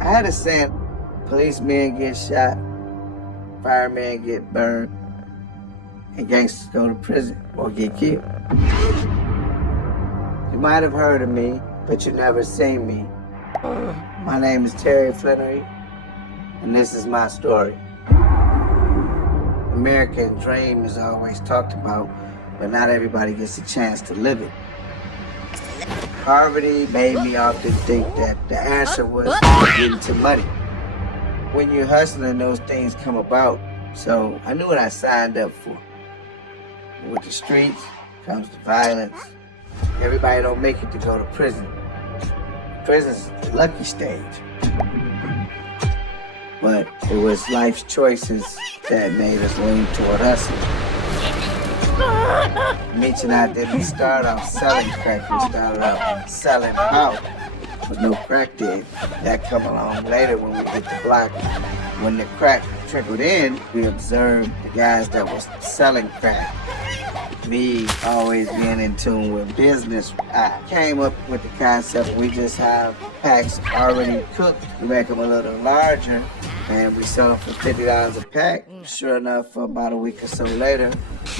I had a saying, policemen get shot, firemen get burned, and gangsters go to prison or get killed. You might have heard of me, but you never seen me. My name is Terry Flannery, and this is my story. American dream is always talked about, but not everybody gets a chance to live it. Poverty made me often think that the answer was getting to money. When you're hustling, those things come about. So I knew what I signed up for. With the streets comes the violence. Everybody don't make it to go to prison. Prison's the lucky stage. But it was life's choices that made us lean toward hustling. Mitch and I didn't start off selling crack, we started off selling out. There was no crack then. That come along later when we hit the block. When the crack trickled in, we observed the guys that was selling crack. Me always being in tune with business, I came up with the concept we just have packs already cooked. We make them a little larger and we sell them for $50 a pack. Sure enough, about a week or so later,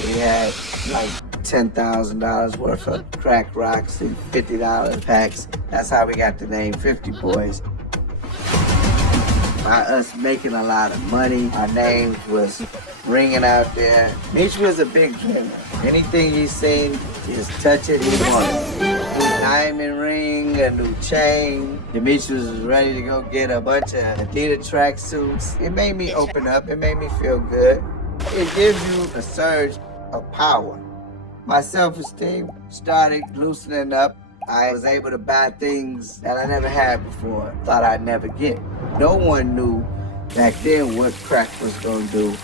we had like $10,000 worth of crack rocks in $50 packs. That's how we got the name 50 Boys. By us making a lot of money, our names was ringing out there. Mitch was a big dreamer. Anything he seen, just touch it, he wanted. A new diamond ring, a new chain. Demetrius was ready to go get a bunch of Adidas tracksuits. It made me open up, it made me feel good. It gives you a surge of power. My self-esteem started loosening up. I was able to buy things that I never had before, thought I'd never get. No one knew back then what crack was gonna do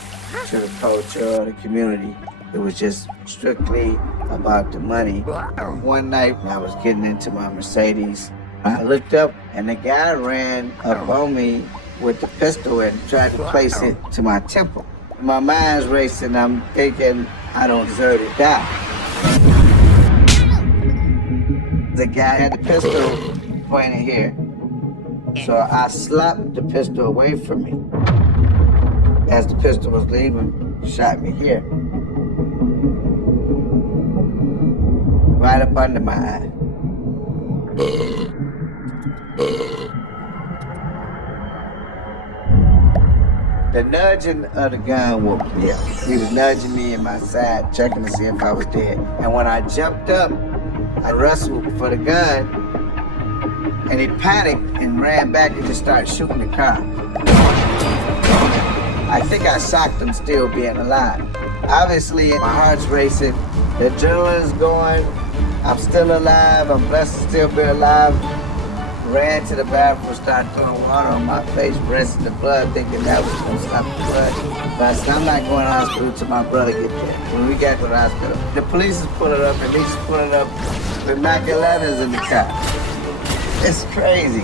to the culture or the community. It was just strictly about the money. One night, I was getting into my Mercedes. I looked up and the guy ran up on me with the pistol and tried to place it to my temple. My mind's racing, I'm thinking I don't deserve to die. The guy had the pistol pointed here. So I slapped the pistol away from me. As the pistol was leaving, he shot me here. Right up under my eye. The nudging of the gun woke me up. He was nudging me in my side, checking to see if I was dead. And when I jumped up, I wrestled for the gun, and he panicked and ran back and just started shooting the car. I think I shocked him still being alive. Obviously, my heart's racing, the adrenaline's going, I'm still alive, I'm blessed to still be alive. Ran to the bathroom, started throwing water on my face, rinsing the blood, thinking that was gonna stop the blood. But I said, I'm not going to the hospital till my brother get there. When we got to the hospital, the police is pulling up, and he's pulling up with Mac 11s in the car. It's crazy.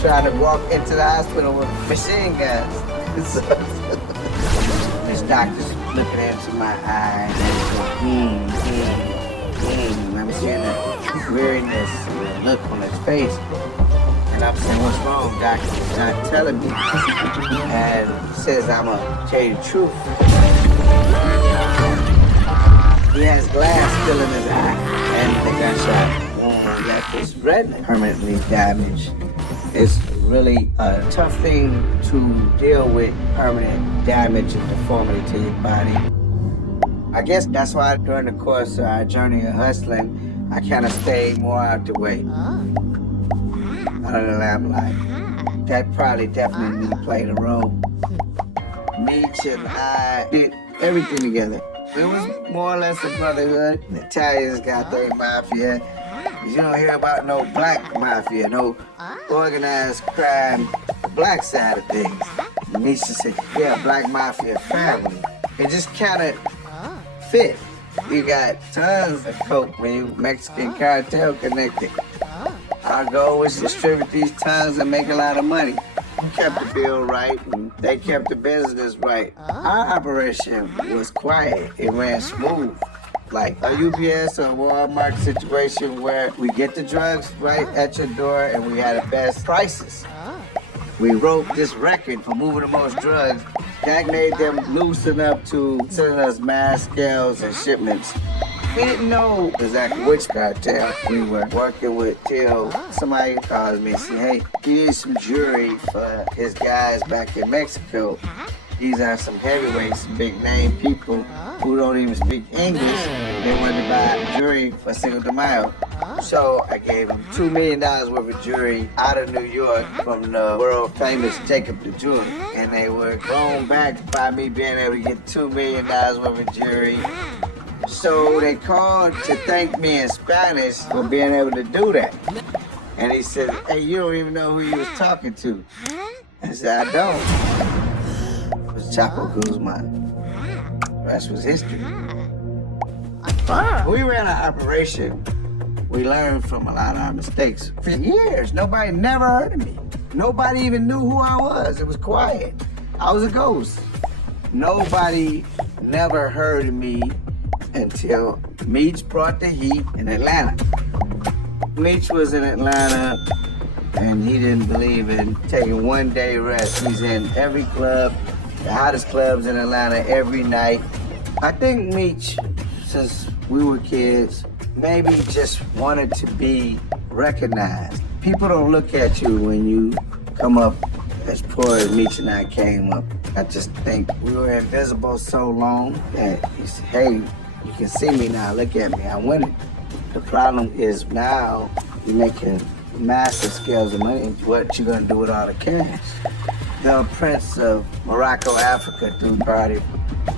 Trying to walk into the hospital with machine guns. This doctor's looking into my eyes and I'm seeing the weariness and the look on his face. And I'm saying, what's wrong, doctor? He's not telling me. And he says, I'm gonna tell you the truth. He has glass still in his eye. And the gunshot wound left his retina permanently damaged. It's really a tough thing to deal with permanent damage and deformity to your body. I guess that's why during the course of our journey of hustling, I kind of stayed more out the way. Out of the limelight. That probably definitely played a role. Meech and I did everything together. It was more or less a brotherhood. The Italians got their mafia. You don't hear about no black mafia, no organized crime, the black side of things. Meech said, yeah, black mafia family. It just kind of fit. You got tons of coke when you Mexican cartel connected. Our goal was to distribute these tons and make a lot of money. We kept the bill right, and they kept the business right. Our operation was quiet. It ran smooth. Like a UPS or Walmart situation where we get the drugs right at your door and we had the best prices. We wrote this record for moving the most drugs. That made them loosen up to sending us mass scales and shipments. We didn't know exactly which cartel we were working with till somebody calls me and said, hey, he needs some jewelry for his guys back in Mexico. These are some heavyweights, big name people who don't even speak English. They wanted to buy jewelry for Cinco de Mayo. So I gave them $2 million worth of jewelry out of New York from the world famous Jacob the Jeweler. And they were blown back by me being able to get $2 million worth of jewelry. So they called to thank me in Spanish for being able to do that. And he said, hey, you don't even know who you was talking to. I said, I don't. It was Chapo Guzman. The rest was history. We ran an operation. We learned from a lot of our mistakes. For years, nobody never heard of me. Nobody even knew who I was. It was quiet. I was a ghost. Nobody never heard of me until Meech brought the heat in Atlanta. Meech was in Atlanta and he didn't believe in taking one day rest. He's in every club, the hottest clubs in Atlanta every night. I think Meech, since we were kids, maybe just wanted to be recognized. People don't look at you when you come up as poor as Meech and I came up. I just think we were invisible so long that he said, hey, you can see me now, look at me, I'm winning. The problem is now you're making massive scales of money. What you gonna do with all the cash? The Prince of Morocco, Africa threw a party,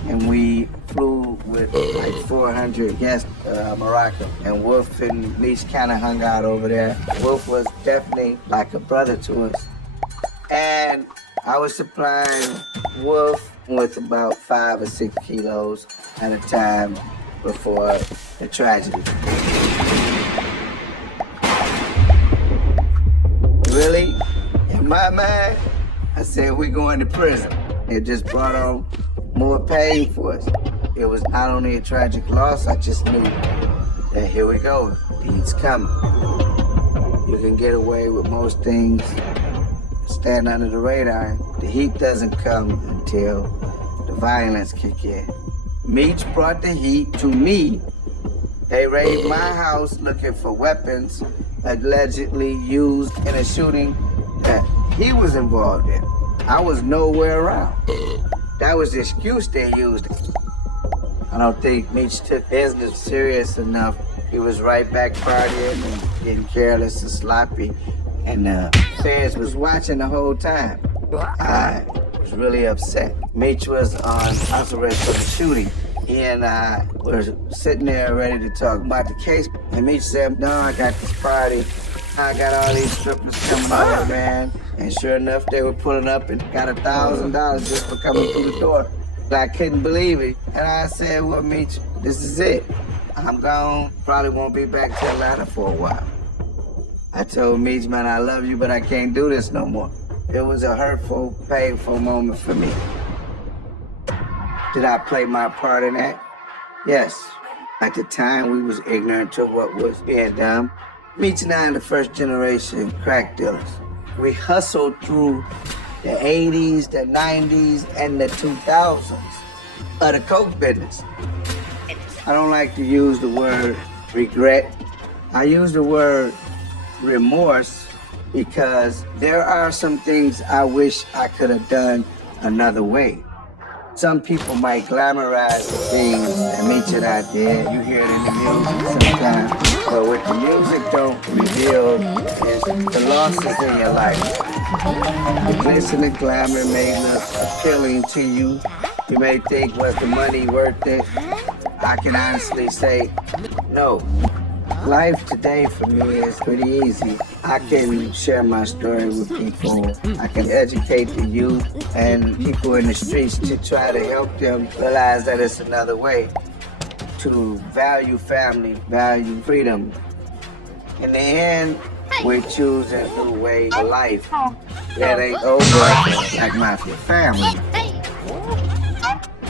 and we flew with like 400 guests Morocco. And Wolf and Meech kind of hung out over there. Wolf was definitely like a brother to us. And I was supplying Wolf with about 5 or 6 kilos at a time before the tragedy. Really? In my mind, I said, we're going to prison. It just brought on more pain for us. It was not only a tragic loss, I just knew that here we go, it's coming. You can get away with most things, stand under the radar. The heat doesn't come until the violence kick in. Meech brought the heat to me. They raided my house looking for weapons allegedly used in a shooting that he was involved in. I was nowhere around. That was the excuse they used. I don't think Meech took business serious enough. He was right back partying and getting careless and sloppy. And the feds was watching the whole time. I was really upset. Meech was on house arrest for the shooting. He and I were sitting there ready to talk about the case. And Meech said, no, I got this party. I got all these strippers coming over, man. And sure enough, they were pulling up and got $1,000 just for coming through the door. I couldn't believe it. And I said, well, Meech, this is it. I'm gone. Probably won't be back to Atlanta for a while. I told Meech, man, I love you, but I can't do this no more. It was a hurtful, painful moment for me. Did I play my part in that? Yes. At the time, we was ignorant to what was being done. Meech and I are the first generation crack dealers. We hustled through the 80s, the 90s, and the 2000s of the coke business. I don't like to use the word regret. I use the word remorse because there are some things I wish I could have done another way. Some people might glamorize the things that Meech and I did. You hear it in the music sometimes. But what the music don't reveal is the losses in your life. The glitz and the glamour may look appealing to you. You may think, was the money worth it? I can honestly say, no. Life today for me is pretty easy. I can share my story with people. I can educate the youth and people in the streets to try to help them realize that it's another way to value family, value freedom. In the end, we're choosing a new way of life that ain't over like my family.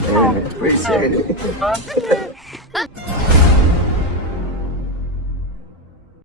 Yeah, appreciate it.